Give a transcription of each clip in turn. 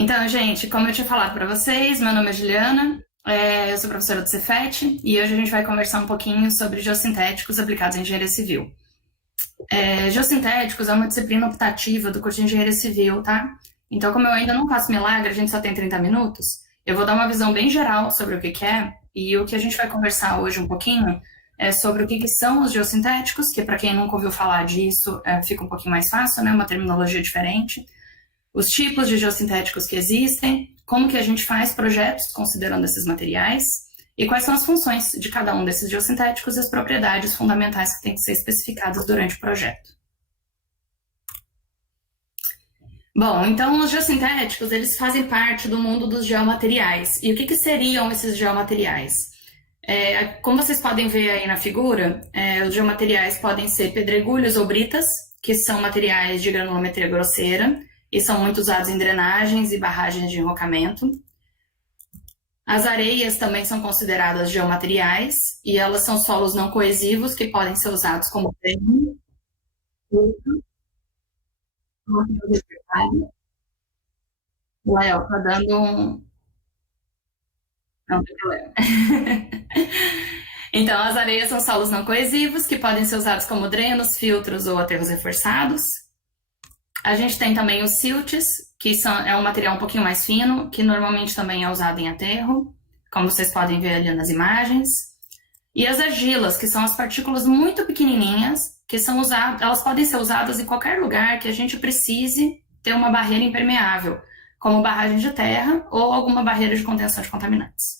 Então, gente, como eu tinha falado para vocês, meu nome é Juliana, eu sou professora do Cefet e hoje a gente vai conversar um pouquinho sobre geossintéticos aplicados em engenharia civil. Geossintéticos é uma disciplina optativa do curso de engenharia civil, tá? Então, como eu ainda não faço milagre, a gente só tem 30 minutos, eu vou dar uma visão bem geral sobre o que que é e o que a gente vai conversar hoje um pouquinho é sobre o que que são os geossintéticos, que para quem nunca ouviu falar disso, fica um pouquinho mais fácil, né? Uma terminologia diferente, os tipos de geossintéticos que existem, como que a gente faz projetos considerando esses materiais e quais são as funções de cada um desses geossintéticos e as propriedades fundamentais que têm que ser especificadas durante o projeto. Bom, então os geossintéticos, eles fazem parte do mundo dos geomateriais. E o que que seriam esses geomateriais? Como vocês podem ver aí na figura, os geomateriais podem ser pedregulhos ou britas, que são materiais de granulometria grosseira, e são muito usados em drenagens e barragens de enrocamento. As areias também são consideradas geomateriais, e elas são solos não coesivos, que podem ser usados como dreno. O Léo tá dando um... Não tem problema. Então, as areias são solos não coesivos, que podem ser usados como drenos, filtros ou aterros reforçados. A gente tem também os siltes, que é um material um pouquinho mais fino, que normalmente também é usado em aterro, como vocês podem ver ali nas imagens. E as argilas, que são as partículas muito pequenininhas, que são usadas, elas podem ser usadas em qualquer lugar que a gente precise ter uma barreira impermeável, como barragem de terra ou alguma barreira de contenção de contaminantes.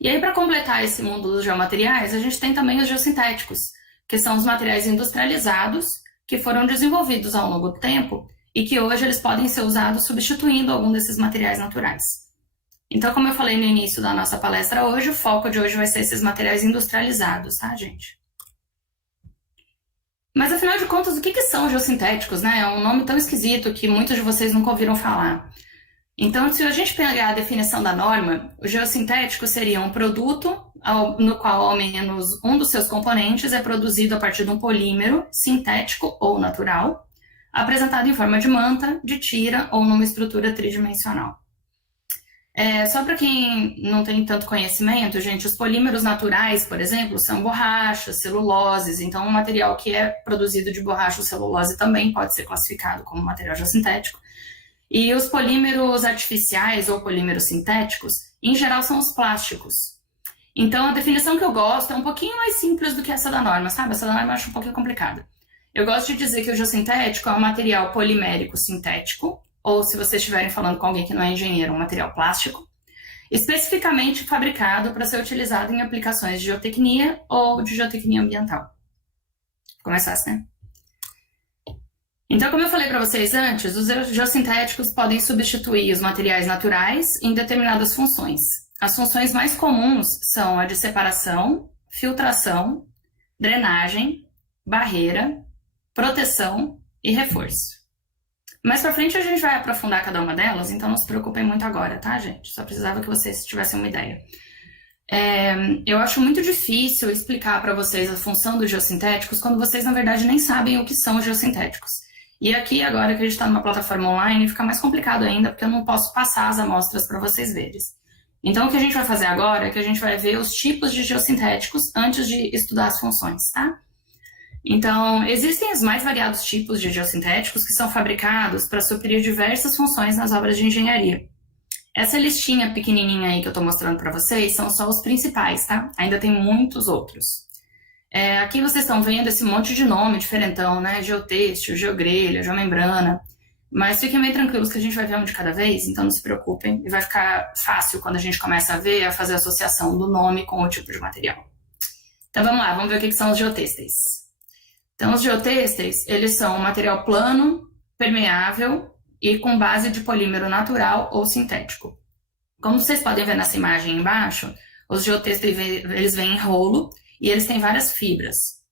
E aí, para completar esse mundo dos geomateriais, a gente tem também os geossintéticos, que são os materiais industrializados que foram desenvolvidos ao longo do tempo e que hoje eles podem ser usados substituindo algum desses materiais naturais. Então, como eu falei no início da nossa palestra hoje, o foco de hoje vai ser esses materiais industrializados, tá, gente? Mas, afinal de contas, o que que são geossintéticos, né? É um nome tão esquisito que muitos de vocês nunca ouviram falar. Então, se a gente pegar a definição da norma, o geossintético seria um produto no qual ao menos um dos seus componentes é produzido a partir de um polímero sintético ou natural, apresentado em forma de manta, de tira ou numa estrutura tridimensional. Só para quem não tem tanto conhecimento, gente, os polímeros naturais, por exemplo, são borrachas, celuloses, então um material que é produzido de borracha ou celulose também pode ser classificado como material geossintético. E os polímeros artificiais ou polímeros sintéticos, em geral, são os plásticos. Então, a definição que eu gosto é um pouquinho mais simples do que essa da norma, sabe? Essa da norma eu acho um pouquinho complicada. Eu gosto de dizer que o geossintético é um material polimérico sintético, ou se vocês estiverem falando com alguém que não é engenheiro, um material plástico, especificamente fabricado para ser utilizado em aplicações de geotecnia ou de geotecnia ambiental. Começasse, né? Então, como eu falei para vocês antes, os geossintéticos podem substituir os materiais naturais em determinadas funções. As funções mais comuns são a de separação, filtração, drenagem, barreira, proteção e reforço. Mais pra frente a gente vai aprofundar cada uma delas, então não se preocupem muito agora, tá, gente? Só precisava que vocês tivessem uma ideia. Eu acho muito difícil explicar para vocês a função dos geossintéticos quando vocês, na verdade, nem sabem o que são os geossintéticos. E aqui, agora que a gente está numa plataforma online, fica mais complicado ainda, porque eu não posso passar as amostras para vocês verem. Então, o que a gente vai fazer agora é que a gente vai ver os tipos de geossintéticos antes de estudar as funções, tá? Então, existem os mais variados tipos de geossintéticos que são fabricados para suprir diversas funções nas obras de engenharia. Essa listinha pequenininha aí que eu estou mostrando para vocês são só os principais, tá? Ainda tem muitos outros. Aqui vocês estão vendo esse monte de nome diferentão, né? Geotêxtil, geogrelha, geomembrana. Mas fiquem bem tranquilos que a gente vai ver um de cada vez, então não se preocupem. E vai ficar fácil quando a gente começa a ver, a fazer a associação do nome com o tipo de material. Então vamos lá, vamos ver o que são os geotêxteis. Então os geotêxteis, eles são um material plano, permeável e com base de polímero natural ou sintético. Como vocês podem ver nessa imagem embaixo, os geotêxteis eles vêm em rolo e eles têm várias fibras.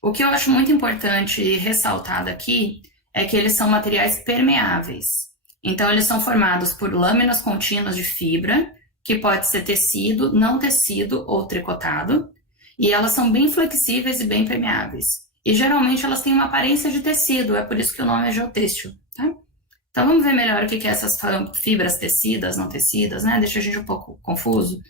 O que eu acho muito importante ressaltar daqui é que eles são materiais permeáveis. Então, eles são formados por lâminas contínuas de fibra, que pode ser tecido, não tecido ou tricotado, e elas são bem flexíveis e bem permeáveis. E geralmente elas têm uma aparência de tecido, é por isso que o nome é geotêxtil, tá? Então vamos ver melhor o que é essas fibras tecidas, não tecidas, né? Deixa a gente um pouco confuso.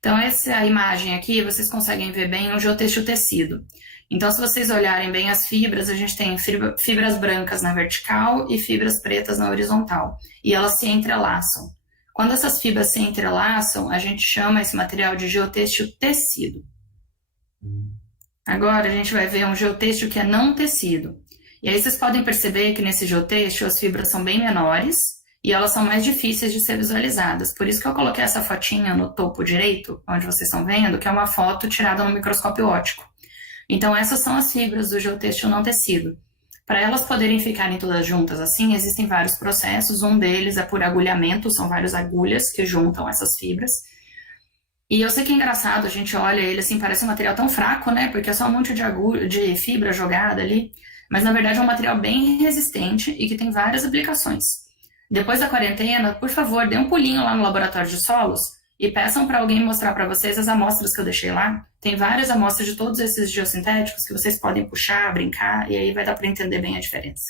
Então essa imagem aqui, vocês conseguem ver bem o geotêxtil tecido. Então se vocês olharem bem as fibras, a gente tem fibras brancas na vertical e fibras pretas na horizontal. E elas se entrelaçam. Quando essas fibras se entrelaçam, a gente chama esse material de geotêxtil tecido. Agora a gente vai ver um geotêxtil que é não tecido. E aí vocês podem perceber que nesse geotêxtil as fibras são bem menores e elas são mais difíceis de ser visualizadas. Por isso que eu coloquei essa fotinha no topo direito, onde vocês estão vendo, que é uma foto tirada no microscópio óptico. Então essas são as fibras do geotêxtil não tecido. Para elas poderem ficarem todas juntas assim, existem vários processos. Um deles é por agulhamento, são várias agulhas que juntam essas fibras. E eu sei que é engraçado, a gente olha ele assim, parece um material tão fraco, né? Porque é só um monte de agulha, de fibra jogada ali. Mas na verdade é um material bem resistente e que tem várias aplicações. Depois da quarentena, por favor, dê um pulinho lá no laboratório de solos e peçam para alguém mostrar para vocês as amostras que eu deixei lá. Tem várias amostras de todos esses geossintéticos que vocês podem puxar, brincar, e aí vai dar para entender bem a diferença.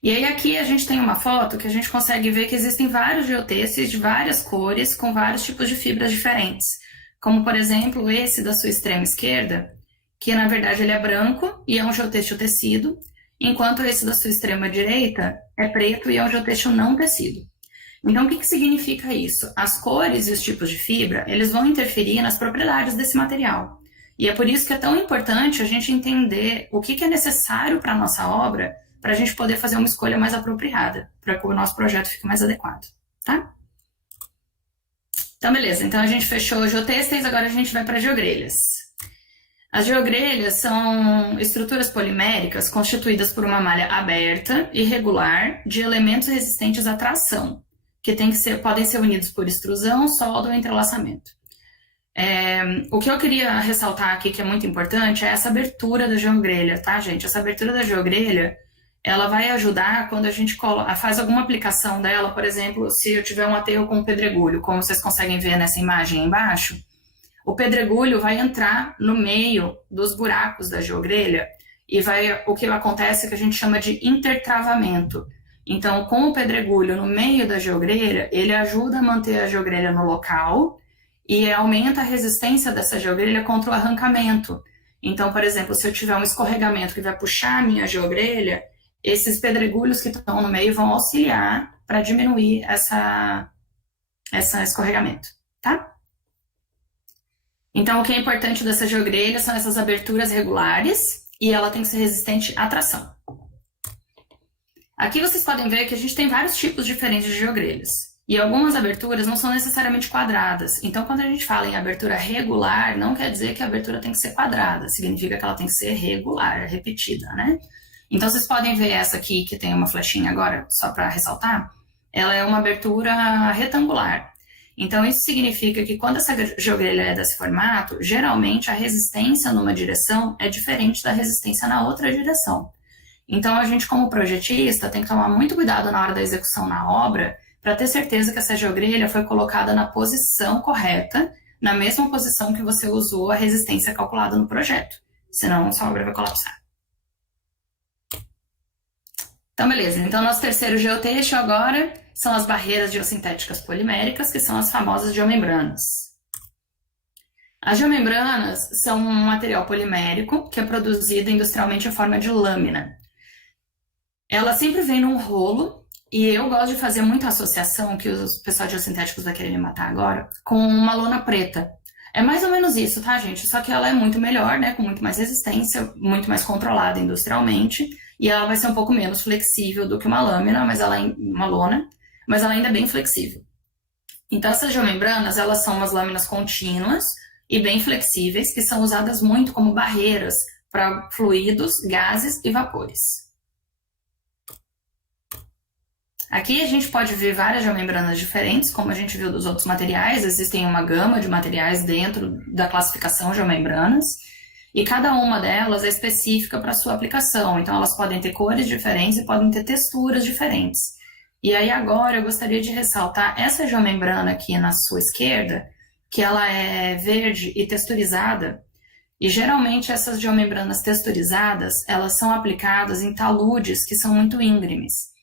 E aí aqui a gente tem uma foto que a gente consegue ver que existem vários geotêxteis de várias cores, com vários tipos de fibras diferentes. Como, por exemplo, esse da sua extrema esquerda, que na verdade ele é branco e é um geotêxtil tecido, enquanto esse da sua extrema direita é preto e é um geotêxtil não tecido. Então, o que significa isso? As cores e os tipos de fibra, eles vão interferir nas propriedades desse material. E é por isso que é tão importante a gente entender o que é necessário para a nossa obra, para a gente poder fazer uma escolha mais apropriada, para que o nosso projeto fique mais adequado, tá? Então, beleza. Então, a gente fechou geotêxteis, agora a gente vai para geogrelhas. As geogrelhas são estruturas poliméricas constituídas por uma malha aberta e regular de elementos resistentes à tração, que podem ser unidos por extrusão, solda ou entrelaçamento. O que eu queria ressaltar aqui, que é muito importante, é essa abertura da geogrelha, tá, gente? Essa abertura da geogrelha, ela vai ajudar quando a gente faz alguma aplicação dela, por exemplo, se eu tiver um aterro com pedregulho, como vocês conseguem ver nessa imagem aí embaixo, o pedregulho vai entrar no meio dos buracos da geogrelha e o que acontece é que a gente chama de intertravamento. Então, com o pedregulho no meio da geogrelha, ele ajuda a manter a geogrelha no local e aumenta a resistência dessa geogrelha contra o arrancamento. Então, por exemplo, se eu tiver um escorregamento que vai puxar a minha geogrelha, esses pedregulhos que estão no meio vão auxiliar para diminuir esse escorregamento, tá? Então, o que é importante dessa geogrelha são essas aberturas regulares e ela tem que ser resistente à tração. Aqui vocês podem ver que a gente tem vários tipos diferentes de geogrelhas. E algumas aberturas não são necessariamente quadradas. Então, quando a gente fala em abertura regular, não quer dizer que a abertura tem que ser quadrada. Significa que ela tem que ser regular, repetida, né? Então, vocês podem ver essa aqui, que tem uma flechinha agora, só para ressaltar. Ela é uma abertura retangular. Então, isso significa que quando essa geogrelha é desse formato, geralmente a resistência numa direção é diferente da resistência na outra direção. Então, a gente, como projetista, tem que tomar muito cuidado na hora da execução na obra para ter certeza que essa geogrelha foi colocada na posição correta, na mesma posição que você usou a resistência calculada no projeto. Senão, sua obra vai colapsar. Então, beleza. Então, nosso terceiro geotêxtil agora são as barreiras geossintéticas poliméricas, que são as famosas geomembranas. As geomembranas são um material polimérico que é produzido industrialmente em forma de lâmina. Ela sempre vem num rolo, e eu gosto de fazer muita associação, que o pessoal de geossintéticos vai querer me matar agora, com uma lona preta. É mais ou menos isso, tá, gente? Só que ela é muito melhor, né? Com muito mais resistência, muito mais controlada industrialmente, e ela vai ser um pouco menos flexível do que uma lâmina, uma lona, mas ela ainda é bem flexível. Então, essas geomembranas, elas são umas lâminas contínuas e bem flexíveis, que são usadas muito como barreiras para fluidos, gases e vapores. Aqui a gente pode ver várias geomembranas diferentes, como a gente viu dos outros materiais. Existem uma gama de materiais dentro da classificação geomembranas, e cada uma delas é específica para a sua aplicação. Então, elas podem ter cores diferentes e podem ter texturas diferentes. E aí, agora, eu gostaria de ressaltar essa geomembrana aqui na sua esquerda, que ela é verde e texturizada, E geralmente essas geomembranas texturizadas, elas são aplicadas em taludes que são muito íngremes.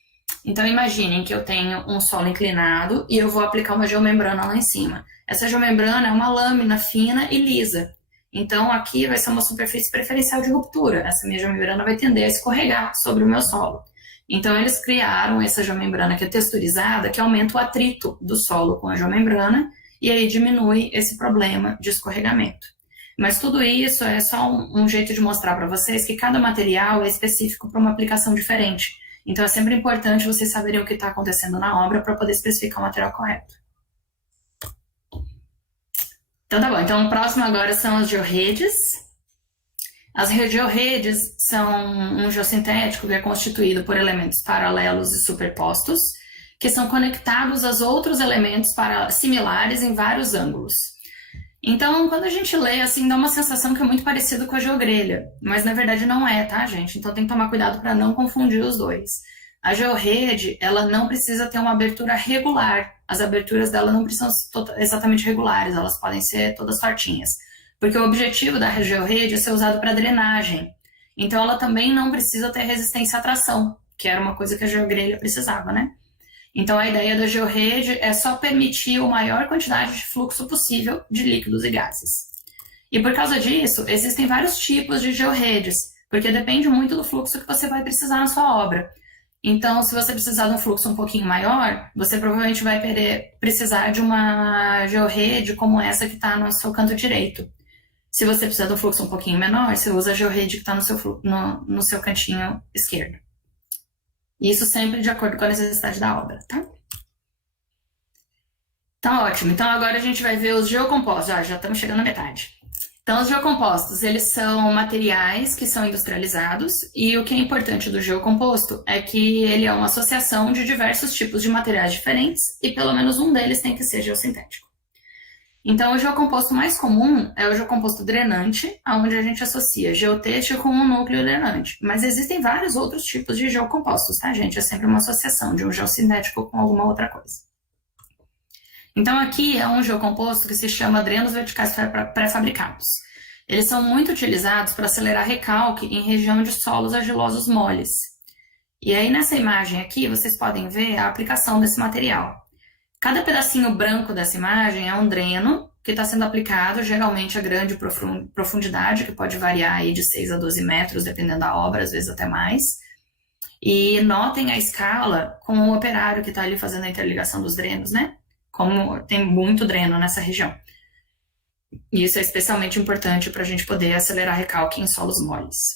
Então imaginem que eu tenho um solo inclinado e eu vou aplicar uma geomembrana lá em cima. Essa geomembrana é uma lâmina fina e lisa. Então aqui vai ser uma superfície preferencial de ruptura. Essa minha geomembrana vai tender a escorregar sobre o meu solo. Então eles criaram essa geomembrana que é texturizada, que aumenta o atrito do solo com a geomembrana e aí diminui esse problema de escorregamento. Mas tudo isso é só um jeito de mostrar para vocês que cada material é específico para uma aplicação diferente. Então é sempre importante vocês saberem o que está acontecendo na obra para poder especificar o material correto. Então tá bom, então o próximo agora são as georredes. As georredes são um geossintético que é constituído por elementos paralelos e superpostos, que são conectados a outros elementos similares em vários ângulos. Então, quando a gente lê, assim, dá uma sensação que é muito parecido com a geogrelha, mas na verdade não é, tá, gente? Então tem que tomar cuidado para não confundir os dois. A georrede, ela não precisa ter uma abertura regular. As aberturas dela não precisam ser exatamente regulares, elas podem ser todas tortinhas. Porque o objetivo da georrede é ser usado para drenagem. Então ela também não precisa ter resistência à tração, que era uma coisa que a geogrelha precisava, né? Então a ideia da georrede é só permitir a maior quantidade de fluxo possível de líquidos e gases. E por causa disso, existem vários tipos de georredes, porque depende muito do fluxo que você vai precisar na sua obra. Então, se você precisar de um fluxo um pouquinho maior, você provavelmente vai precisar de uma georrede como essa que está no seu canto direito. Se você precisar de um fluxo um pouquinho menor, você usa a georrede que está no seu cantinho esquerdo. Isso sempre de acordo com a necessidade da obra, tá? Tá ótimo. Então agora a gente vai ver os geocompostos. Já estamos chegando na metade. Então os geocompostos, eles são materiais que são industrializados e o que é importante do geocomposto é que ele é uma associação de diversos tipos de materiais diferentes e pelo menos um deles tem que ser geossintético. Então, o geocomposto mais comum é o geocomposto drenante, onde a gente associa geotêxtil com um núcleo drenante. Mas existem vários outros tipos de geocompostos, tá, gente? É sempre uma associação de um geossintético com alguma outra coisa. Então, aqui é um geocomposto que se chama drenos verticais pré-fabricados. Eles são muito utilizados para acelerar recalque em região de solos argilosos moles. E aí, nessa imagem aqui, vocês podem ver a aplicação desse material. Cada pedacinho branco dessa imagem é um dreno que está sendo aplicado, geralmente a grande profundidade, que pode variar aí de 6 a 12 metros, dependendo da obra, às vezes até mais. E notem a escala com o operário que está ali fazendo a interligação dos drenos, né? Como tem muito dreno nessa região. E isso é especialmente importante para a gente poder acelerar recalque em solos moles.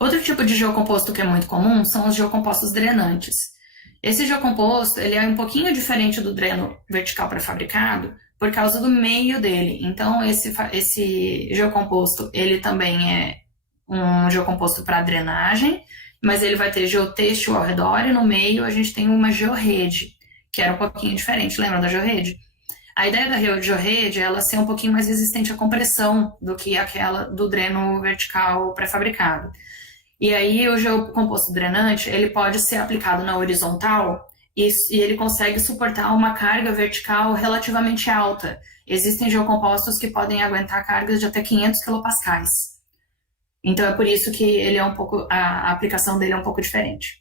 Outro tipo de geocomposto que é muito comum são os geocompostos drenantes. Esse geocomposto ele é um pouquinho diferente do dreno vertical pré-fabricado por causa do meio dele. Então, esse geocomposto ele também é um geocomposto para drenagem, mas ele vai ter geotêxtil ao redor e no meio a gente tem uma georrede, que era um pouquinho diferente. Lembram da georrede? A ideia da georrede é ela ser um pouquinho mais resistente à compressão do que aquela do dreno vertical pré-fabricado. E aí o geocomposto drenante, ele pode ser aplicado na horizontal e ele consegue suportar uma carga vertical relativamente alta. Existem geocompostos que podem aguentar cargas de até 500 kPa. Então é por isso que ele é a aplicação dele é um pouco diferente.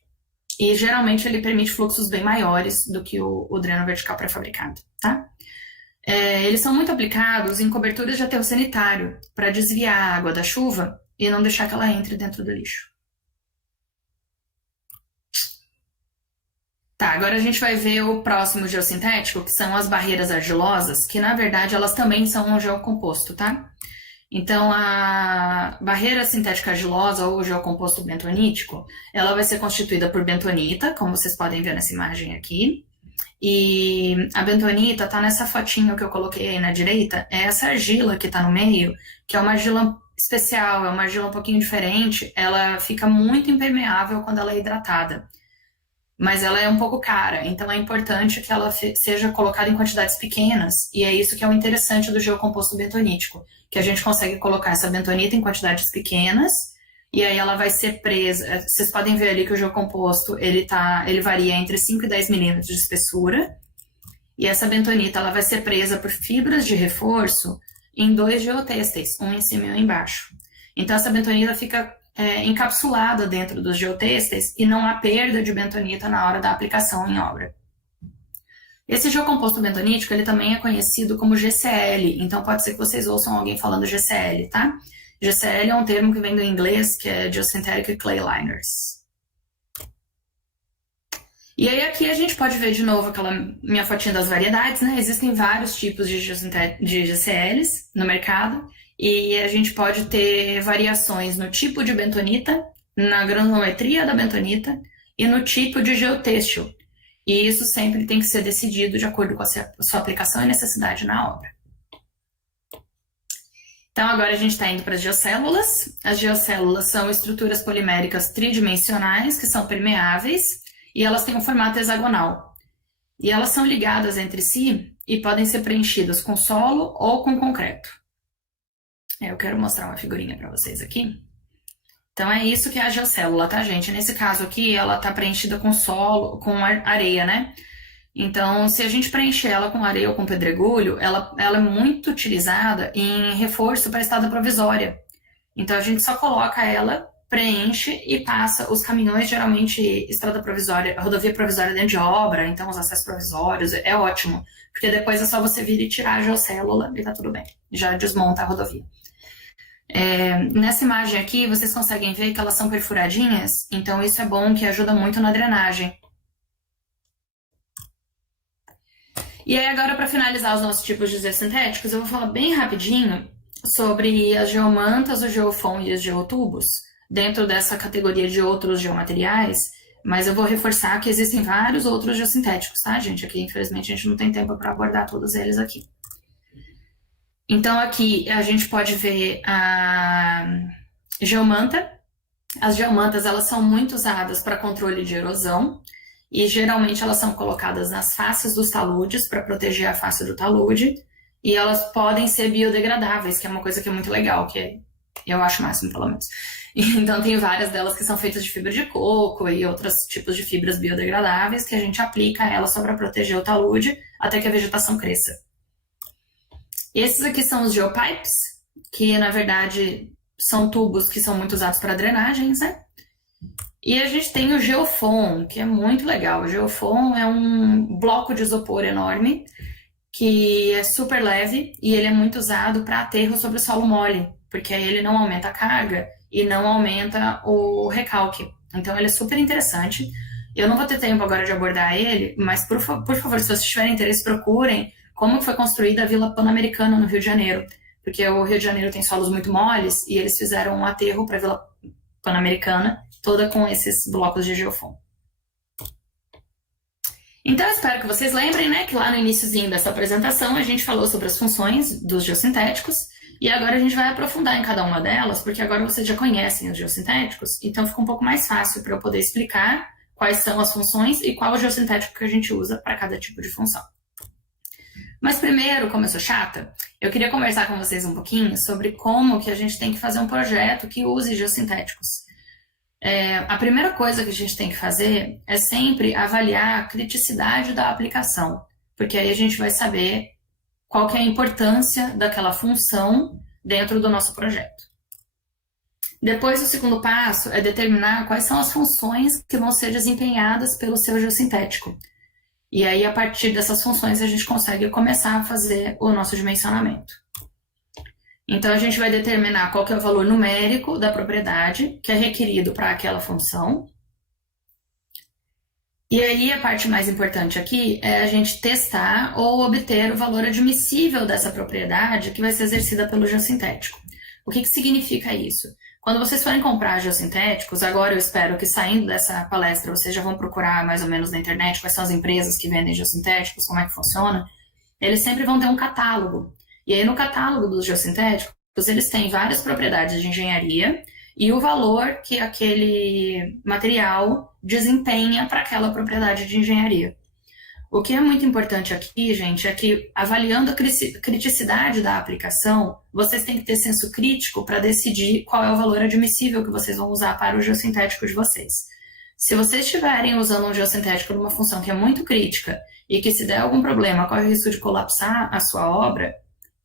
E geralmente ele permite fluxos bem maiores do que o dreno vertical pré-fabricado, tá? Eles são muito aplicados em coberturas de aterro sanitário para desviar a água da chuva e não deixar que ela entre dentro do lixo. Tá, agora a gente vai ver o próximo geossintético, que são as barreiras argilosas, que na verdade elas também são um geocomposto, tá? Então a barreira sintética argilosa ou geocomposto bentonítico, ela vai ser constituída por bentonita, como vocês podem ver nessa imagem aqui. E a bentonita tá nessa fotinho que eu coloquei aí na direita, é essa argila que tá no meio, que é uma argila especial, é uma argila um pouquinho diferente, ela fica muito impermeável quando ela é hidratada. Mas ela é um pouco cara, então é importante que ela seja colocada em quantidades pequenas, e é isso que é o interessante do geocomposto bentonítico, que a gente consegue colocar essa bentonita em quantidades pequenas, e aí ela vai ser presa. Vocês podem ver ali que o geocomposto ele varia entre 5 e 10 milímetros de espessura, e essa bentonita ela vai ser presa por fibras de reforço em 2 geotêxteis, um em cima e um embaixo. Então essa bentonita fica encapsulada dentro dos geotêxteis e não há perda de bentonita na hora da aplicação em obra. Esse geocomposto bentonítico, ele também é conhecido como GCL, então pode ser que vocês ouçam alguém falando GCL, tá? GCL é um termo que vem do inglês, que é Geosynthetic Clay Liners. E aí aqui a gente pode ver de novo aquela minha fotinha das variedades, né? Existem vários tipos de GCLs no mercado e a gente pode ter variações no tipo de bentonita, na granulometria da bentonita e no tipo de geotêxtil. E isso sempre tem que ser decidido de acordo com a sua aplicação e necessidade na obra. Então agora a gente está indo para as geocélulas. As geocélulas são estruturas poliméricas tridimensionais que são permeáveis e elas têm um formato hexagonal. E elas são ligadas entre si e podem ser preenchidas com solo ou com concreto. Eu quero mostrar uma figurinha para vocês aqui. Então é isso que é a geocélula, tá, gente? Nesse caso aqui, ela está preenchida com solo, com areia, né? Então, se a gente preencher ela com areia ou com pedregulho, ela é muito utilizada em reforço para a estrada provisória. Então, a gente só coloca ela, preenche e passa os caminhões, geralmente estrada provisória, rodovia provisória dentro de obra, então os acessos provisórios, é ótimo. Porque depois é só você vir e tirar a geocélula e tá tudo bem. Já desmonta a rodovia. Nessa imagem aqui, vocês conseguem ver que elas são perfuradinhas, então isso é bom, que ajuda muito na drenagem. E aí agora, para finalizar os nossos tipos de geossintéticos, eu vou falar bem rapidinho sobre as geomantas, o geofon e os geotubos, dentro dessa categoria de outros geomateriais, mas eu vou reforçar que existem vários outros geossintéticos, tá, gente? Aqui, infelizmente, a gente não tem tempo para abordar todos eles aqui. Então, aqui a gente pode ver a geomanta. As geomantas, elas são muito usadas para controle de erosão e geralmente elas são colocadas nas faces dos taludes para proteger a face do talude e elas podem ser biodegradáveis, que é uma coisa que é muito legal, que eu acho o máximo, pelo menos. Então, tem várias delas que são feitas de fibra de coco e outros tipos de fibras biodegradáveis que a gente aplica elas só para proteger o talude até que a vegetação cresça. Esses aqui são os geopipes, que na verdade são tubos que são muito usados para drenagens, né? E a gente tem o geofon, que é muito legal. O geofon é um bloco de isopor enorme, que é super leve e ele é muito usado para aterro sobre o solo mole, porque aí ele não aumenta a carga e não aumenta o recalque. Então ele é super interessante. Eu não vou ter tempo agora de abordar ele, mas por favor, se vocês tiverem interesse, procurem como foi construída a Vila Pan-Americana no Rio de Janeiro, porque o Rio de Janeiro tem solos muito moles e eles fizeram um aterro para a Vila Pan-Americana, toda com esses blocos de geofon. Então, eu espero que vocês lembrem, né, que lá no iniciozinho dessa apresentação a gente falou sobre as funções dos geossintéticos e agora a gente vai aprofundar em cada uma delas, porque agora vocês já conhecem os geossintéticos, então fica um pouco mais fácil para eu poder explicar quais são as funções e qual o geossintético que a gente usa para cada tipo de função. Mas primeiro, como eu sou chata, eu queria conversar com vocês um pouquinho sobre como que a gente tem que fazer um projeto que use geossintéticos. A primeira coisa que a gente tem que fazer é sempre avaliar a criticidade da aplicação, porque aí a gente vai saber qual que é a importância daquela função dentro do nosso projeto. Depois, o segundo passo é determinar quais são as funções que vão ser desempenhadas pelo seu geossintético. E aí, a partir dessas funções, a gente consegue começar a fazer o nosso dimensionamento. Então, a gente vai determinar qual que é o valor numérico da propriedade que é requerido para aquela função. E aí, a parte mais importante aqui é a gente testar ou obter o valor admissível dessa propriedade que vai ser exercida pelo geossintético. O que significa isso? Quando vocês forem comprar geossintéticos, agora eu espero que saindo dessa palestra vocês já vão procurar mais ou menos na internet quais são as empresas que vendem geossintéticos, como é que funciona. Eles sempre vão ter um catálogo. E aí no catálogo dos geossintéticos, eles têm várias propriedades de engenharia e o valor que aquele material desempenha para aquela propriedade de engenharia. O que é muito importante aqui, gente, é que avaliando a criticidade da aplicação, vocês têm que ter senso crítico para decidir qual é o valor admissível que vocês vão usar para o geossintético de vocês. Se vocês estiverem usando um geossintético numa função que é muito crítica e que se der algum problema corre o risco de colapsar a sua obra,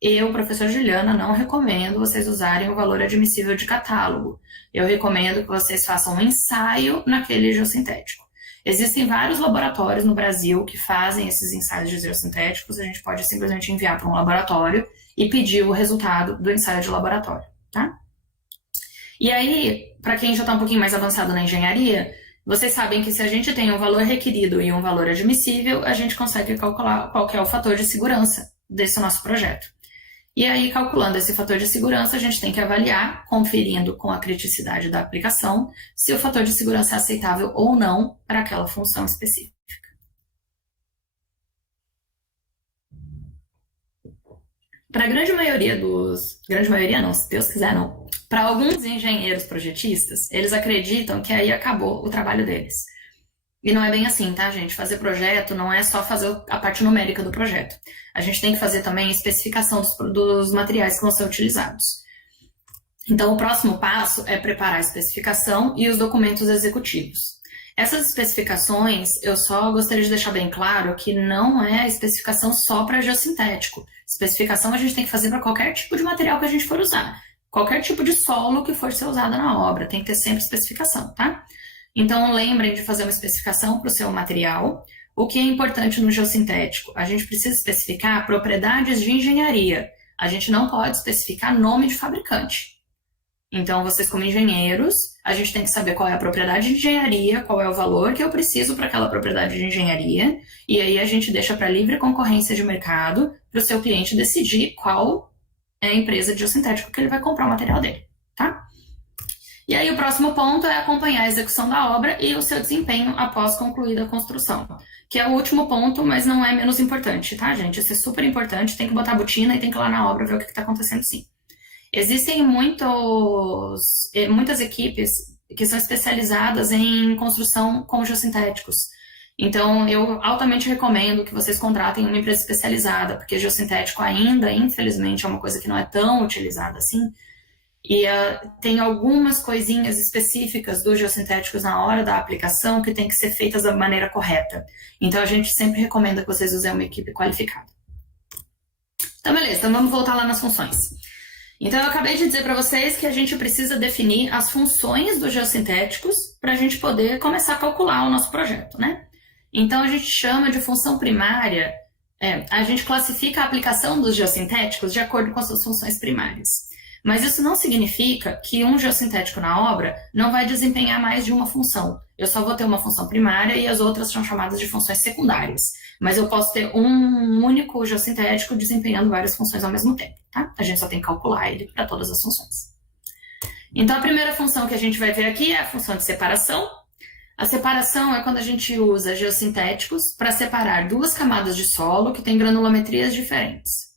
eu, professora Juliana, não recomendo vocês usarem o valor admissível de catálogo. Eu recomendo que vocês façam um ensaio naquele geossintético. Existem vários laboratórios no Brasil que fazem esses ensaios de geossintéticos. A gente pode simplesmente enviar para um laboratório e pedir o resultado do ensaio de laboratório, tá? E aí, para quem já está um pouquinho mais avançado na engenharia, vocês sabem que se a gente tem um valor requerido e um valor admissível, a gente consegue calcular qual que é o fator de segurança desse nosso projeto. E aí, calculando esse fator de segurança, a gente tem que avaliar, conferindo com a criticidade da aplicação, se o fator de segurança é aceitável ou não para aquela função específica. Para a grande maioria dos... Grande maioria não, se Deus quiser não. Para alguns engenheiros projetistas, eles acreditam que aí acabou o trabalho deles. E não é bem assim, tá, gente? Fazer projeto não é só fazer a parte numérica do projeto. A gente tem que fazer também a especificação dos materiais que vão ser utilizados. Então, o próximo passo é preparar a especificação e os documentos executivos. Essas especificações, eu só gostaria de deixar bem claro que não é a especificação só para geossintético. Especificação a gente tem que fazer para qualquer tipo de material que a gente for usar. Qualquer tipo de solo que for ser usado na obra, tem que ter sempre especificação, tá? Então, lembrem de fazer uma especificação para o seu material. O que é importante no geossintético? A gente precisa especificar propriedades de engenharia. A gente não pode especificar nome de fabricante. Então, vocês como engenheiros, a gente tem que saber qual é a propriedade de engenharia, qual é o valor que eu preciso para aquela propriedade de engenharia, e aí a gente deixa para livre concorrência de mercado para o seu cliente decidir qual é a empresa de geossintético que ele vai comprar o material dele, tá? E aí o próximo ponto é acompanhar a execução da obra e o seu desempenho após concluída a construção, que é o último ponto, mas não é menos importante, tá, gente? Isso é super importante, tem que botar a botina e tem que ir lá na obra ver o que está acontecendo sim. Existem muitas equipes que são especializadas em construção com geossintéticos. Então, eu altamente recomendo que vocês contratem uma empresa especializada, porque geossintético ainda, infelizmente, é uma coisa que não é tão utilizada assim. E tem algumas coisinhas específicas dos geossintéticos na hora da aplicação que tem que ser feitas da maneira correta. Então, a gente sempre recomenda que vocês usem uma equipe qualificada. Então, beleza. Então, vamos voltar lá nas funções. Então, eu acabei de dizer para vocês que a gente precisa definir as funções dos geossintéticos para a gente poder começar a calcular o nosso projeto, né? Então, a gente chama de função primária, a gente classifica a aplicação dos geossintéticos de acordo com as suas funções primárias. Mas isso não significa que um geossintético na obra não vai desempenhar mais de uma função. Eu só vou ter uma função primária e as outras são chamadas de funções secundárias. Mas eu posso ter um único geossintético desempenhando várias funções ao mesmo tempo, tá? A gente só tem que calcular ele para todas as funções. Então, a primeira função que a gente vai ver aqui é a função de separação. A separação é quando a gente usa geossintéticos para separar duas camadas de solo que têm granulometrias diferentes.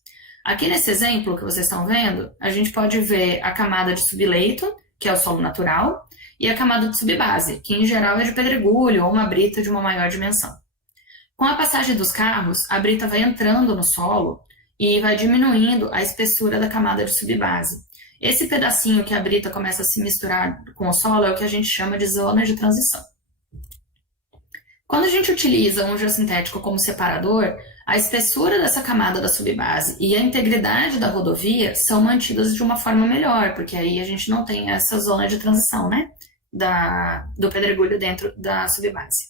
Aqui nesse exemplo que vocês estão vendo, a gente pode ver a camada de subleito, que é o solo natural, e a camada de subbase, que em geral é de pedregulho ou uma brita de uma maior dimensão. Com a passagem dos carros, a brita vai entrando no solo e vai diminuindo a espessura da camada de subbase. Esse pedacinho que a brita começa a se misturar com o solo é o que a gente chama de zona de transição. Quando a gente utiliza um geossintético como separador, a espessura dessa camada da subbase e a integridade da rodovia são mantidas de uma forma melhor, porque aí a gente não tem essa zona de transição, né, do pedregulho dentro da subbase.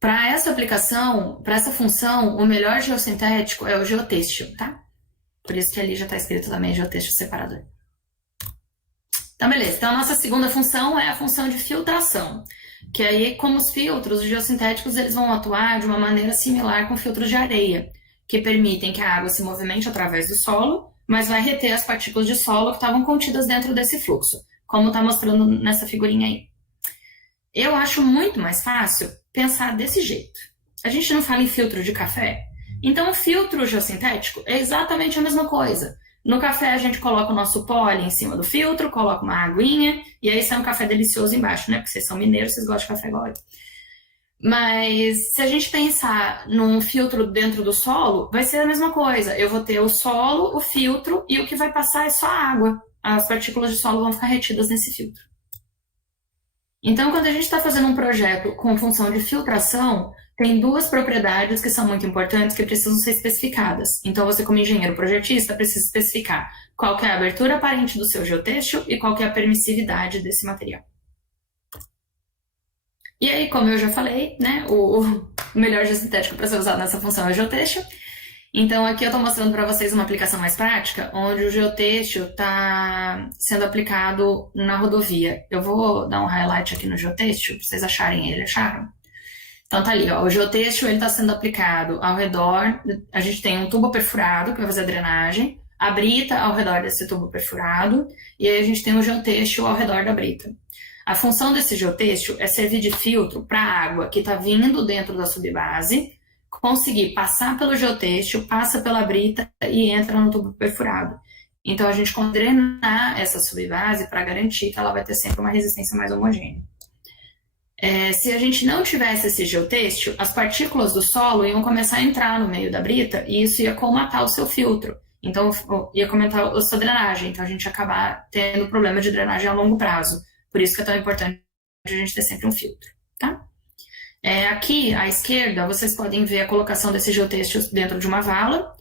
Para essa aplicação, para essa função, o melhor geossintético é o geotêxtil, tá? Por isso que ali já está escrito também geotêxtil separador. Então, beleza. Então, a nossa segunda função é a função de filtração. Que aí, como os filtros, os geossintéticos eles vão atuar de uma maneira similar com filtros de areia, que permitem que a água se movimente através do solo, mas vai reter as partículas de solo que estavam contidas dentro desse fluxo, como está mostrando nessa figurinha aí. Eu acho muito mais fácil pensar desse jeito. A gente não fala em filtro de café? Então, o filtro geossintético é exatamente a mesma coisa. No café, a gente coloca o nosso pó ali em cima do filtro, coloca uma aguinha, e aí sai um café delicioso embaixo, né? Porque vocês são mineiros, vocês gostam de café igual eu. Mas se a gente pensar num filtro dentro do solo, vai ser a mesma coisa. Eu vou ter o solo, o filtro, e o que vai passar é só a água. As partículas de solo vão ficar retidas nesse filtro. Então, quando a gente está fazendo um projeto com função de filtração, tem duas propriedades que são muito importantes que precisam ser especificadas. Então, você, como engenheiro projetista, precisa especificar qual que é a abertura aparente do seu geotêxtil e qual que é a permissividade desse material. E aí, como eu já falei, né, o melhor geossintético para ser usado nessa função é o geotêxtil. Então, aqui eu estou mostrando para vocês uma aplicação mais prática, onde o geotêxtil está sendo aplicado na rodovia. Eu vou dar um highlight aqui no geotêxtil, para vocês acharem ele. Acharam? Então tá ali, ó, o geotêxtil está sendo aplicado ao redor, a gente tem um tubo perfurado que vai fazer a drenagem, a brita ao redor desse tubo perfurado, e aí a gente tem o geotêxtil ao redor da brita. A função desse geotêxtil é servir de filtro para a água que está vindo dentro da subbase, conseguir passar pelo geotêxtil, passa pela brita e entra no tubo perfurado. Então a gente consegue drenar essa subbase para garantir que ela vai ter sempre uma resistência mais homogênea. Se a gente não tivesse esse geotêxtil, as partículas do solo iam começar a entrar no meio da brita e isso ia colmatar o seu filtro. Então, ia comentar a sua drenagem. Então, a gente ia acabar tendo problema de drenagem a longo prazo. Por isso que é tão importante a gente ter sempre um filtro, tá? Aqui, à esquerda, vocês podem ver a colocação desse geotêxtil dentro de uma vala.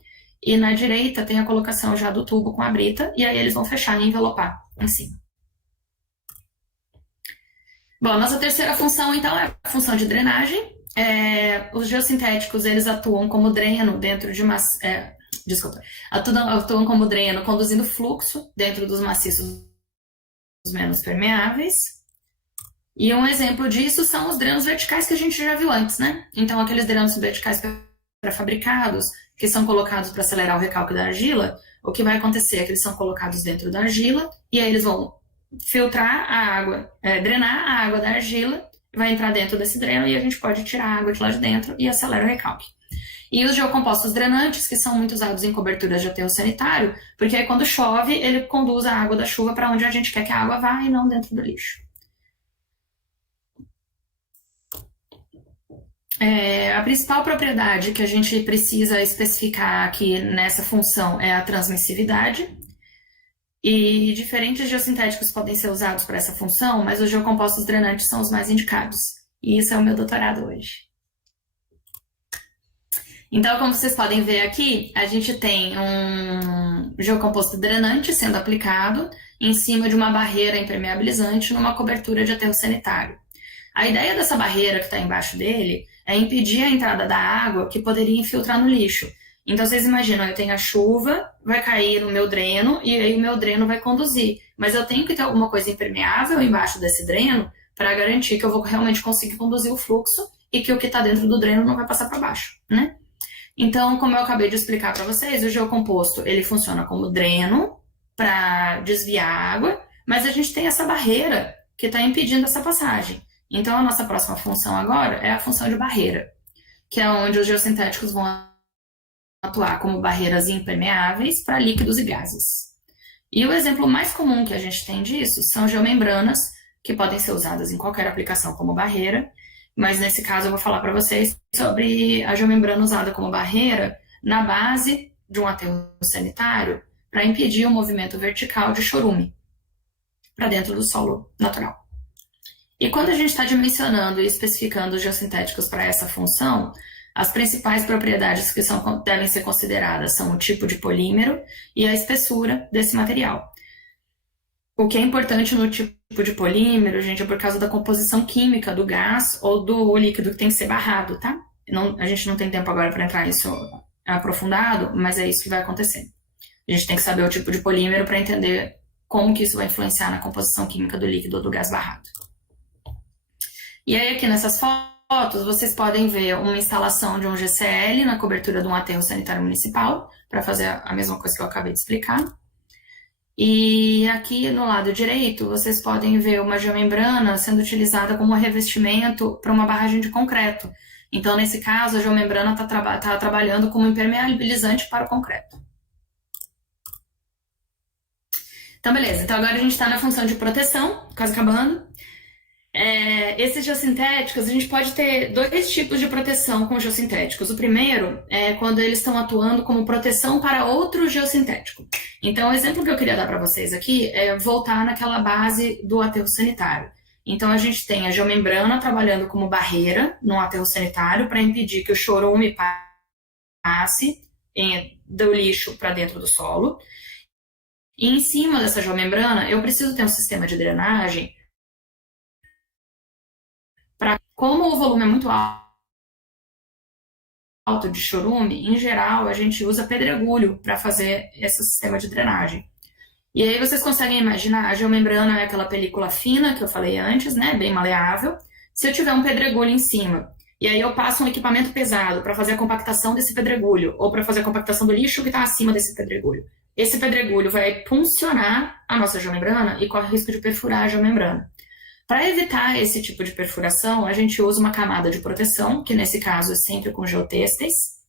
E na direita tem a colocação já do tubo com a brita. E aí eles vão fechar e envelopar em cima. Bom, a nossa terceira função, então, é a função de drenagem. Os geossintéticos, eles atuam como dreno dentro de uma... atuam como dreno, conduzindo fluxo dentro dos maciços menos permeáveis. E um exemplo disso são os drenos verticais que a gente já viu antes, né? Então, aqueles drenos verticais pré-fabricados, que são colocados para acelerar o recalque da argila, o que vai acontecer é que eles são colocados dentro da argila, e aí eles vão filtrar a água, drenar a água da argila, vai entrar dentro desse dreno e a gente pode tirar a água de lá de dentro e acelera o recalque. E os geocompostos drenantes, que são muito usados em coberturas de aterro sanitário, porque aí quando chove, ele conduz a água da chuva para onde a gente quer que a água vá e não dentro do lixo. A principal propriedade que a gente precisa especificar aqui nessa função é a transmissividade. E diferentes geossintéticos podem ser usados para essa função, mas os geocompostos drenantes são os mais indicados. E isso é o meu doutorado hoje. Então, como vocês podem ver aqui, a gente tem um geocomposto drenante sendo aplicado em cima de uma barreira impermeabilizante numa cobertura de aterro sanitário. A ideia dessa barreira que está embaixo dele é impedir a entrada da água que poderia infiltrar no lixo. Então, vocês imaginam, eu tenho a chuva, vai cair no meu dreno, e aí o meu dreno vai conduzir. Mas eu tenho que ter alguma coisa impermeável embaixo desse dreno para garantir que eu vou realmente conseguir conduzir o fluxo e que o que está dentro do dreno não vai passar para baixo, né? Então, como eu acabei de explicar para vocês, o geocomposto, ele funciona como dreno para desviar a água, mas a gente tem essa barreira que está impedindo essa passagem. Então, a nossa próxima função agora é a função de barreira, que é onde os geossintéticos vão atuar como barreiras impermeáveis para líquidos e gases. E o exemplo mais comum que a gente tem disso são geomembranas, que podem ser usadas em qualquer aplicação como barreira, mas nesse caso eu vou falar para vocês sobre a geomembrana usada como barreira na base de um aterro sanitário para impedir o movimento vertical de chorume para dentro do solo natural. E quando a gente está dimensionando e especificando os geossintéticos para essa função, as principais propriedades que devem ser consideradas são o tipo de polímero e a espessura desse material. O que é importante no tipo de polímero, gente, é por causa da composição química do gás ou do líquido que tem que ser barrado, tá? A gente não tem tempo agora para entrar nisso aprofundado, mas é isso que vai acontecer. A gente tem que saber o tipo de polímero para entender como que isso vai influenciar na composição química do líquido ou do gás barrado. E aí aqui nessas fotos, vocês podem ver uma instalação de um GCL na cobertura de um aterro sanitário municipal, para fazer a mesma coisa que eu acabei de explicar. E aqui no lado direito, vocês podem ver uma geomembrana sendo utilizada como revestimento para uma barragem de concreto. Então, nesse caso, a geomembrana está trabalhando como impermeabilizante para o concreto. Então, beleza. Então, agora a gente está na função de proteção, quase acabando. Esses geossintéticos, a gente pode ter dois tipos de proteção com geossintéticos. O primeiro é quando eles estão atuando como proteção para outro geossintético. Então, o exemplo que eu queria dar para vocês aqui é voltar naquela base do aterro sanitário. Então, a gente tem a geomembrana trabalhando como barreira no aterro sanitário para impedir que o chorume passe do lixo para dentro do solo. E em cima dessa geomembrana, eu preciso ter um sistema de drenagem para, como o volume é muito alto de chorume, em geral, a gente usa pedregulho para fazer esse sistema de drenagem. E aí vocês conseguem imaginar, a geomembrana é aquela película fina que eu falei antes, né, bem maleável. Se eu tiver um pedregulho em cima, e aí eu passo um equipamento pesado para fazer a compactação desse pedregulho, ou para fazer a compactação do lixo que está acima desse pedregulho, esse pedregulho vai puncionar a nossa geomembrana e corre o risco de perfurar a geomembrana. Para evitar esse tipo de perfuração, a gente usa uma camada de proteção, que nesse caso é sempre com geotêxteis.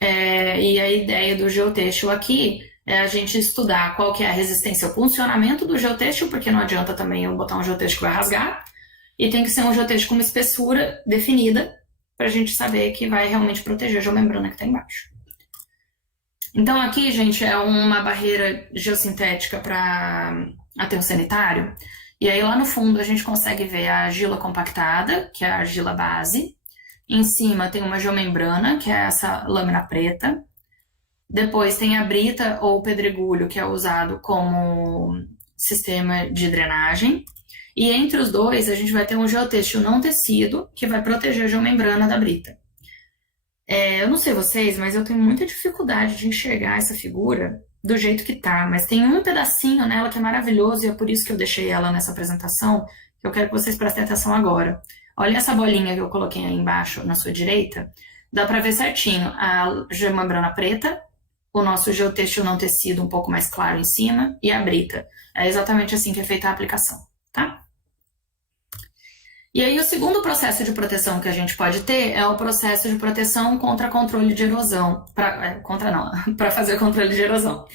E a ideia do geotêxtil aqui é a gente estudar qual que é a resistência ao funcionamento do geotêxtil, porque não adianta também eu botar um geotêxtil que vai rasgar, e tem que ser um geotêxtil com uma espessura definida, para a gente saber que vai realmente proteger a geomembrana que está embaixo. Então aqui, gente, é uma barreira geossintética para aterro sanitário, e aí lá no fundo a gente consegue ver a argila compactada, que é a argila base. Em cima tem uma geomembrana, que é essa lâmina preta. Depois tem a brita ou pedregulho, que é usado como sistema de drenagem. E entre os dois a gente vai ter um geotêxtil não tecido, que vai proteger a geomembrana da brita. Eu não sei vocês, mas eu tenho muita dificuldade de enxergar essa figura do jeito que tá, mas tem um pedacinho nela que é maravilhoso e é por isso que eu deixei ela nessa apresentação, que eu quero que vocês prestem atenção agora. Olha essa bolinha que eu coloquei aí embaixo na sua direita, dá para ver certinho a geomembrana preta, o nosso geotêxtil não tecido um pouco mais claro em cima e a brita. É exatamente assim que é feita a aplicação, tá? E aí o segundo processo de proteção que a gente pode ter é o processo de proteção contra controle de erosão. Para fazer controle de erosão.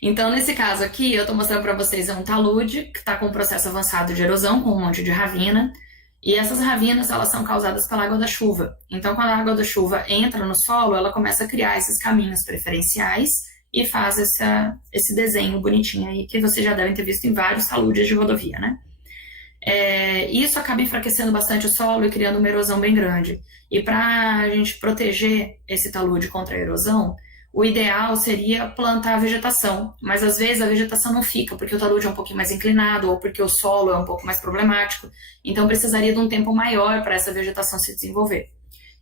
Então, nesse caso aqui, eu estou mostrando para vocês um talude que está com um processo avançado de erosão, com um monte de ravina. E essas ravinas, elas são causadas pela água da chuva. Então, quando a água da chuva entra no solo, ela começa a criar esses caminhos preferenciais e faz esse desenho bonitinho aí, que vocês já devem ter visto em vários taludes de rodovia, né? Isso acaba enfraquecendo bastante o solo e criando uma erosão bem grande. E para a gente proteger esse talude contra a erosão, o ideal seria plantar a vegetação, mas às vezes a vegetação não fica, porque o talude é um pouquinho mais inclinado ou porque o solo é um pouco mais problemático, então precisaria de um tempo maior para essa vegetação se desenvolver.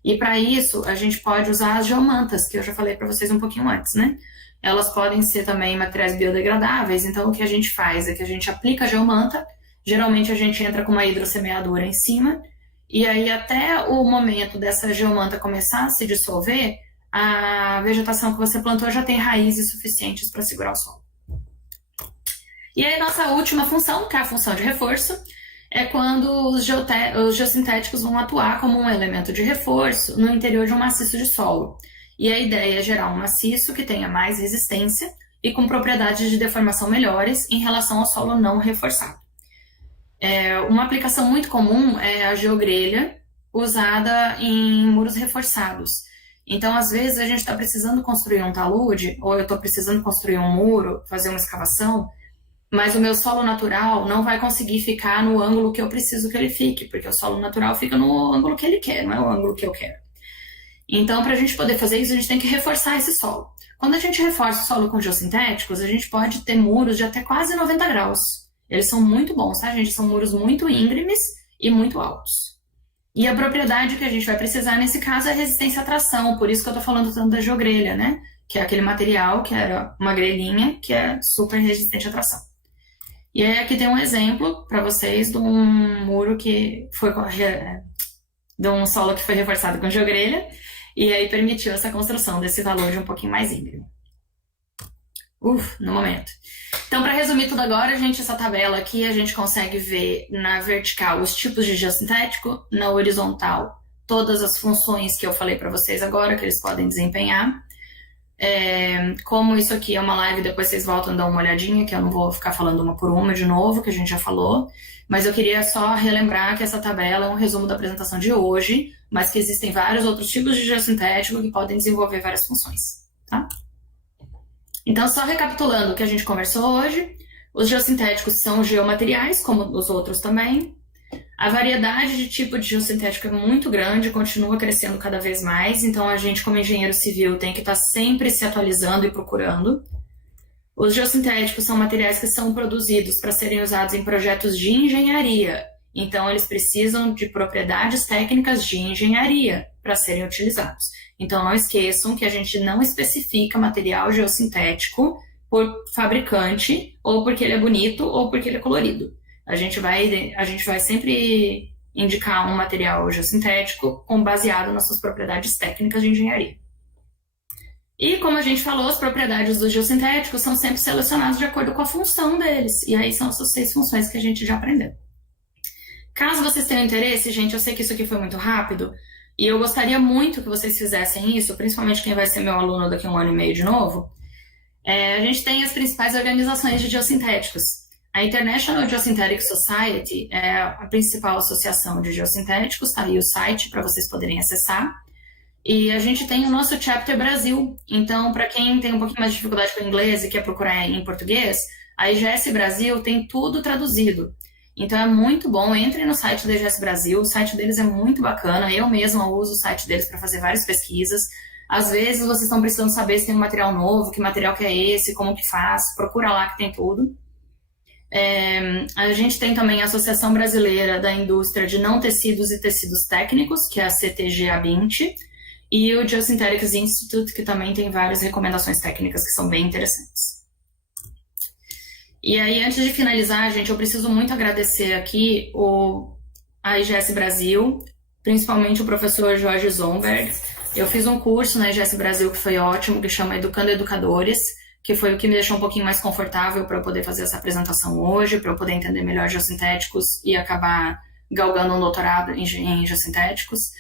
E para isso, a gente pode usar as geomantas, que eu já falei para vocês um pouquinho antes, né? Elas podem ser também materiais biodegradáveis, então o que a gente faz é que a gente aplica a geomanta. Geralmente a gente entra com uma hidrossemeadura em cima, e aí até o momento dessa geomanta começar a se dissolver, a vegetação que você plantou já tem raízes suficientes para segurar o solo. E aí nossa última função, que é a função de reforço, é quando os geossintéticos vão atuar como um elemento de reforço no interior de um maciço de solo. E a ideia é gerar um maciço que tenha mais resistência e com propriedades de deformação melhores em relação ao solo não reforçado. Uma aplicação muito comum é a geogrelha, usada em muros reforçados. Então, às vezes, a gente está precisando construir um talude, ou eu estou precisando construir um muro, fazer uma escavação, mas o meu solo natural não vai conseguir ficar no ângulo que eu preciso que ele fique, porque o solo natural fica no ângulo que ele quer, não é o ângulo que eu quero. Então, para a gente poder fazer isso, a gente tem que reforçar esse solo. Quando a gente reforça o solo com geossintéticos, a gente pode ter muros de até quase 90 graus. Eles são muito bons, tá, gente? São muros muito íngremes e muito altos. E a propriedade que a gente vai precisar nesse caso é a resistência à tração, por isso que eu tô falando tanto da geogrelha, né? Que é aquele material que era uma grelhinha que é super resistente à tração. E aí aqui tem um exemplo para vocês de um muro que foi de um solo que foi reforçado com geogrelha e aí permitiu essa construção desse talude um pouquinho mais íngreme. No momento. Então, para resumir tudo agora, gente, essa tabela aqui a gente consegue ver na vertical os tipos de geossintético, na horizontal todas as funções que eu falei para vocês agora que eles podem desempenhar. Como isso aqui é uma live, depois vocês voltam a dar uma olhadinha, que eu não vou ficar falando uma por uma de novo, que a gente já falou, mas eu queria só relembrar que essa tabela é um resumo da apresentação de hoje, mas que existem vários outros tipos de geossintético que podem desenvolver várias funções, tá? Então, só recapitulando o que a gente conversou hoje, Os geossintéticos são geomateriais, como os outros também. A variedade de tipo de geossintético é muito grande, continua crescendo cada vez mais, então a gente, como engenheiro civil, tem que estar sempre se atualizando e procurando. Os geossintéticos são materiais que são produzidos para serem usados em projetos de engenharia, então eles precisam de propriedades técnicas de engenharia para serem utilizados. Então não esqueçam que a gente não especifica material geossintético por fabricante, ou porque ele é bonito, ou porque ele é colorido. A gente vai sempre indicar um material geossintético baseado nas suas propriedades técnicas de engenharia. E como a gente falou, as propriedades dos geossintéticos são sempre selecionadas de acordo com a função deles. E aí são essas 6 funções que a gente já aprendeu. Caso vocês tenham interesse, gente, eu sei que isso aqui foi muito rápido, e eu gostaria muito que vocês fizessem isso, principalmente quem vai ser meu aluno daqui a 1 ano e meio de novo. A gente tem as principais organizações de geossintéticos. A International Geosynthetic Society é a principal associação de geossintéticos, tá aí o site para vocês poderem acessar. E a gente tem o nosso Chapter Brasil. Então, para quem tem um pouquinho mais de dificuldade com o inglês e quer procurar em português, a IGS Brasil tem tudo traduzido. Então é muito bom, entrem no site da IGS Brasil, o site deles é muito bacana, eu mesma uso o site deles para fazer várias pesquisas. Às vezes vocês estão precisando saber se tem um material novo, que material que é esse, como que faz, procura lá que tem tudo. A gente tem também a Associação Brasileira da Indústria de Não Tecidos e Tecidos Técnicos, que é a CTG-A20, e o Geosynthetics Institute, que também tem várias recomendações técnicas que são bem interessantes. E aí, antes de finalizar, gente, eu preciso muito agradecer aqui a IGS Brasil, principalmente o professor Jorge Zomberg. Eu fiz um curso na IGS Brasil que foi ótimo, que chama Educando Educadores, que foi o que me deixou um pouquinho mais confortável para eu poder fazer essa apresentação hoje, para eu poder entender melhor geossintéticos e acabar galgando um doutorado em geossintéticos.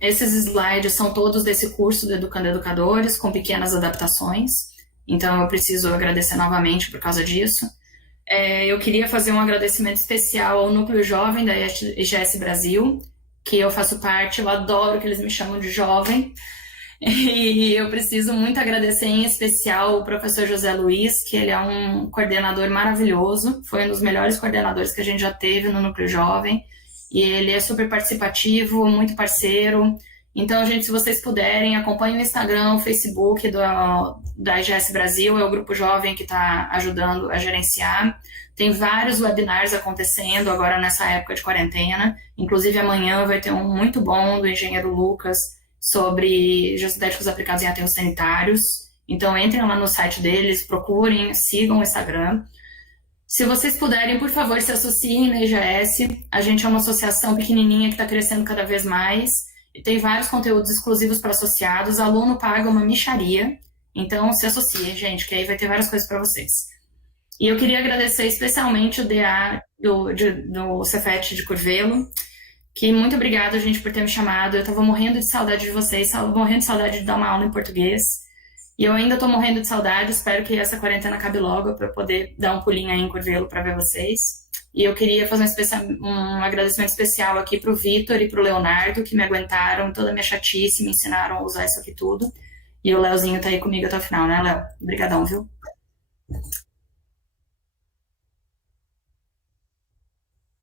Esses slides são todos desse curso do Educando Educadores, com pequenas adaptações. Então eu preciso agradecer novamente por causa disso. Eu queria fazer um agradecimento especial ao Núcleo Jovem da IGS Brasil, que eu faço parte, eu adoro que eles me chamam de jovem. E eu preciso muito agradecer em especial o professor José Luiz, que ele é um coordenador maravilhoso, foi um dos melhores coordenadores que a gente já teve no Núcleo Jovem, e ele é super participativo, muito parceiro. Então, gente, se vocês puderem, acompanhem o Instagram, o Facebook da IGS Brasil, é o grupo jovem que está ajudando a gerenciar. Tem vários webinars acontecendo agora nessa época de quarentena, inclusive amanhã vai ter um muito bom do engenheiro Lucas, sobre geossintéticos aplicados em aterros sanitários. Então entrem lá no site deles, procurem, sigam o Instagram. Se vocês puderem, por favor, se associem na IGS. A gente é uma associação pequenininha que está crescendo cada vez mais. E tem vários conteúdos exclusivos para associados. O aluno paga uma mixaria. Então se associem, gente, que aí vai ter várias coisas para vocês. E eu queria agradecer especialmente o DA do Cefet de Curvelo, que muito obrigada, gente, por ter me chamado. Eu tava morrendo de saudade de vocês, morrendo de saudade de dar uma aula em português. E eu ainda tô morrendo de saudade, espero que essa quarentena acabe logo para eu poder dar um pulinho aí em Curvelo para ver vocês. E eu queria fazer um agradecimento especial aqui pro Vitor e pro Leonardo, que me aguentaram toda a minha chatice, me ensinaram a usar isso aqui tudo. E o Leozinho tá aí comigo até o final, né, Léo? Obrigadão, viu?